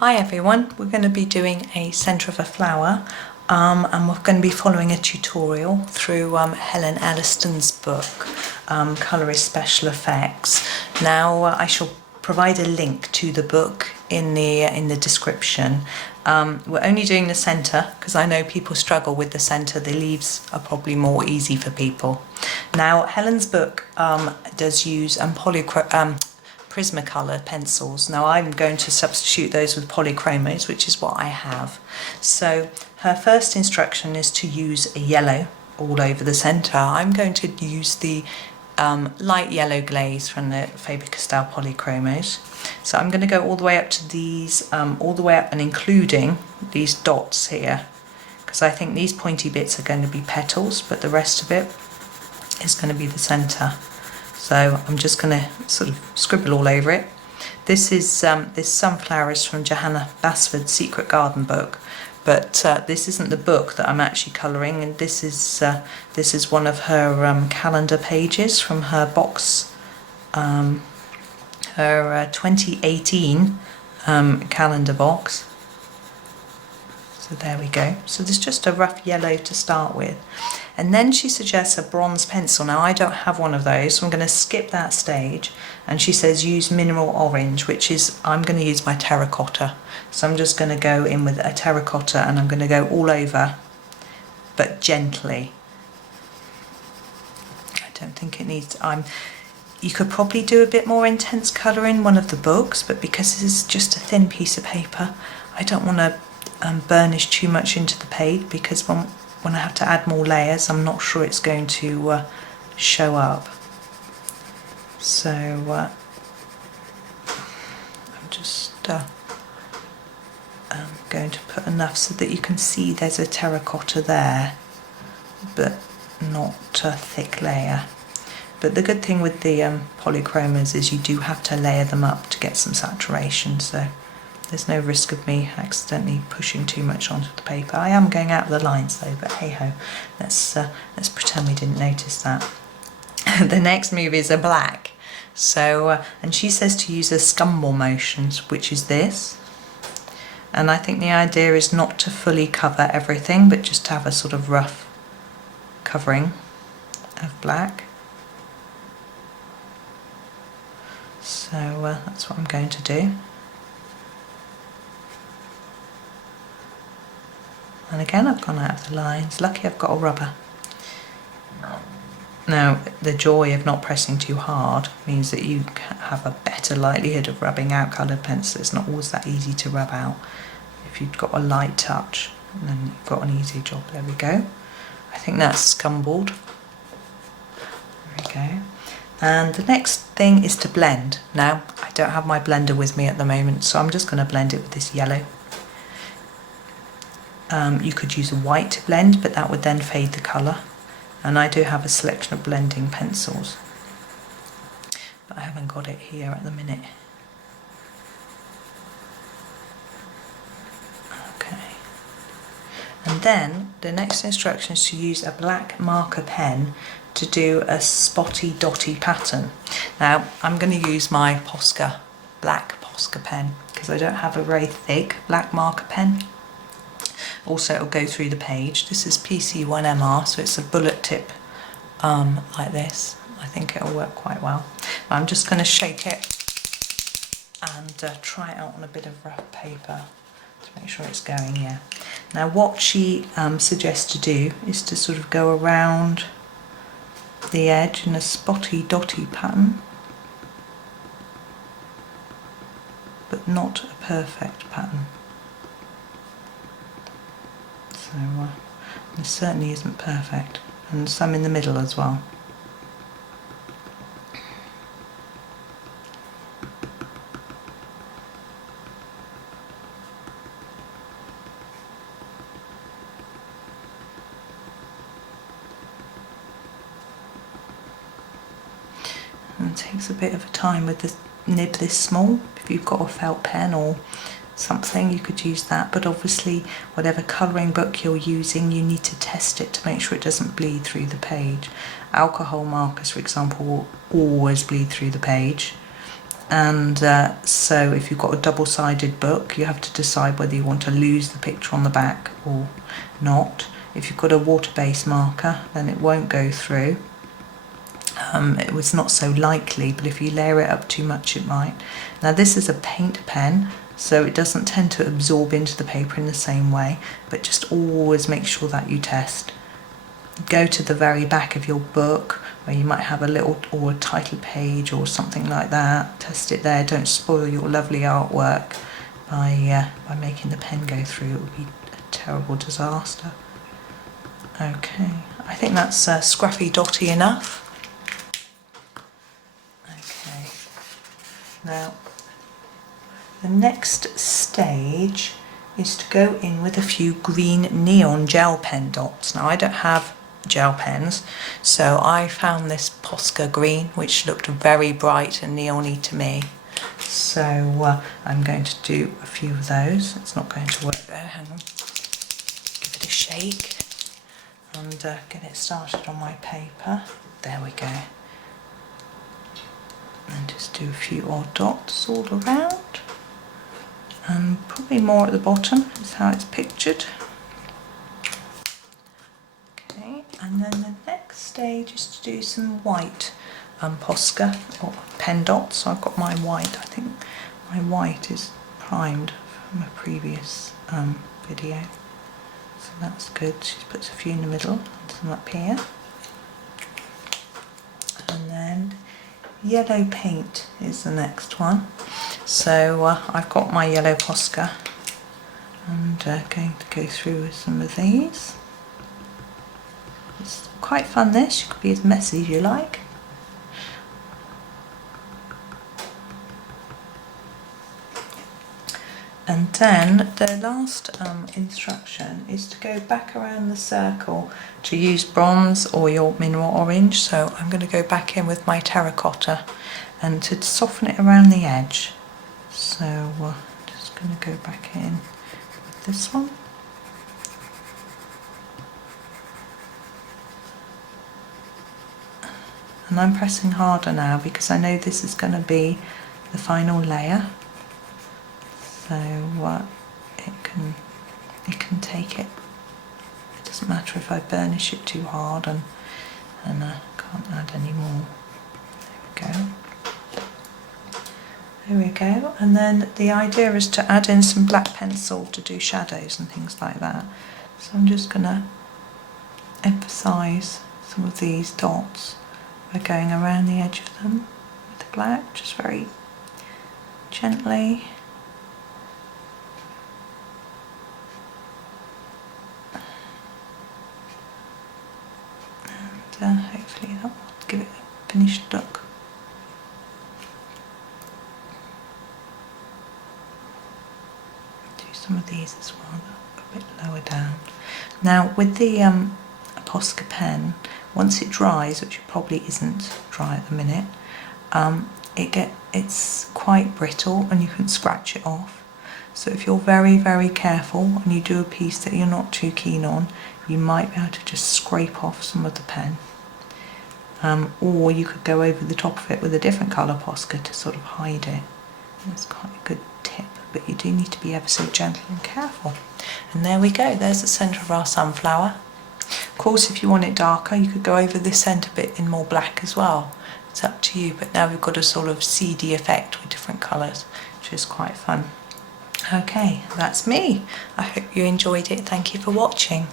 Hi everyone, we're going to be doing a centre of a flower and we're going to be following a tutorial through Helen Elliston's book, Colourist Special Effects. Now I shall provide a link to the book in the description. We're only doing the centre because I know people struggle with the centre. The leaves are probably more easy for people. Now Helen's book does use Prismacolor pencils. Now I'm going to substitute those with polychromos, which is what I have. So her first instruction is to use a yellow all over the centre. I'm going to use the light yellow glaze from the Faber-castell polychromos. So I'm going to go all the way up to these, all the way up and including these dots here, because I think these pointy bits are going to be petals, but the rest of it is going to be the centre. So I'm just going to sort of scribble all over it. This is this sunflower is from Johanna Basford's Secret Garden book, but this isn't the book that I'm actually colouring, and this is one of her calendar pages from her box, her 2018 calendar box. So there we go. So there's just a rough yellow to start with. And then she suggests a bronze pencil. Now I don't have one of those, so I'm going to skip that stage. And she says use mineral orange, which is, I'm going to use my terracotta. So I'm just going to go in with a terracotta and I'm going to go all over, but gently. I don't think it needs, you could probably do a bit more intense colour in one of the books, but because this is just a thin piece of paper, I don't want to burnish too much into the page, because when I have to add more layers, I'm not sure it's going to show up. So I'm just going to put enough so that you can see there's a terracotta there, but not a thick layer. But the good thing with the polychromos is you do have to layer them up to get some saturation, so there's no risk of me accidentally pushing too much onto the paper. I am going out of the lines though, but hey ho, let's pretend we didn't notice that. The next move is a black. So, and she says to use a scumbling motion, which is this. And I think the idea is not to fully cover everything, but just to have a sort of rough covering of black. So that's what I'm going to do. And again, I've gone out of the lines. Lucky I've got a rubber. Now, the joy of not pressing too hard means that you have a better likelihood of rubbing out coloured pencils. It's not always that easy to rub out. If you've got a light touch, then you've got an easy job. There we go. I think that's scumbled. There we go. And the next thing is to blend. Now, I don't have my blender with me at the moment, so I'm just going to blend it with this yellow. You could use a white to blend, but that would then fade the colour. And I do have a selection of blending pencils, but I haven't got it here at the minute. Okay. And then the next instruction is to use a black marker pen to do a spotty dotty pattern. Now I'm going to use my black Posca pen, because I don't have a very thick black marker pen. Also, it'll go through the page. This is PC1MR, so it's a bullet tip like this. I think it'll work quite well. But I'm just going to shake it and try it out on a bit of rough paper to make sure it's going, yeah. Now what she suggests to do is to sort of go around the edge in a spotty dotty pattern, but not a perfect pattern. So this certainly isn't perfect, and some in the middle as well. And it takes a bit of a time with the nib this small. If you've got a felt pen or something, you could use that, but obviously whatever colouring book you're using, you need to test it to make sure it doesn't bleed through the page. Alcohol markers, for example, will always bleed through the page, And so if you've got a double-sided book, you have to decide whether you want to lose the picture on the back or not. If you've got a water-based marker, then it won't go through. It was not so likely, but if you layer it up too much, it might. Now this is a paint pen, so it doesn't tend to absorb into the paper in the same way, but just always make sure that you test. Go to the very back of your book where you might have a little or a title page or something like that. Test it there. Don't spoil your lovely artwork by making the pen go through. It would be a terrible disaster. Okay, I think that's scruffy dotty enough. Okay, now the next stage is to go in with a few green neon gel pen dots. Now I don't have gel pens, so I found this Posca green which looked very bright and neon-y to me, so I'm going to do a few of those. It's not going to work there, hang on. Give it a shake and get it started on my paper. There we go. And just do a few odd dots all around, and probably more at the bottom is how it's pictured. Okay, and then the next stage is to do some white Posca or pen dots. So I've got my white. I think my white is primed from a previous video, so that's good. She puts a few in the middle and some up here, and then yellow paint is the next one. So I've got my yellow Posca and going to go through with some of these. It's quite fun this, you could be as messy as you like. And then the last instruction is to go back around the circle to use bronze or your mineral orange. So I'm going to go back in with my terracotta and to soften it around the edge. So I'm just going to go back in with this one. And I'm pressing harder now because I know this is going to be the final layer. So it can take it. It doesn't matter if I burnish it too hard and I can't add any more. There we go. There we go. And then the idea is to add in some black pencil to do shadows and things like that. So I'm just going to emphasise some of these dots by going around the edge of them with the black, just very gently. Hopefully that will give it a finished look. Do some of these as well, a bit lower down. Now with the Posca pen, once it dries, which it probably isn't dry at the minute, it's quite brittle and you can scratch it off. So if you're very, very careful and you do a piece that you're not too keen on, you might be able to just scrape off some of the pen. Or you could go over the top of it with a different colour Posca to sort of hide it. That's quite a good tip, but you do need to be ever so gentle and careful. And there we go, there's the centre of our sunflower. Of course, if you want it darker, you could go over this centre bit in more black as well. It's up to you, but now we've got a sort of seedy effect with different colours, which is quite fun. Okay, that's me. I hope you enjoyed it. Thank you for watching.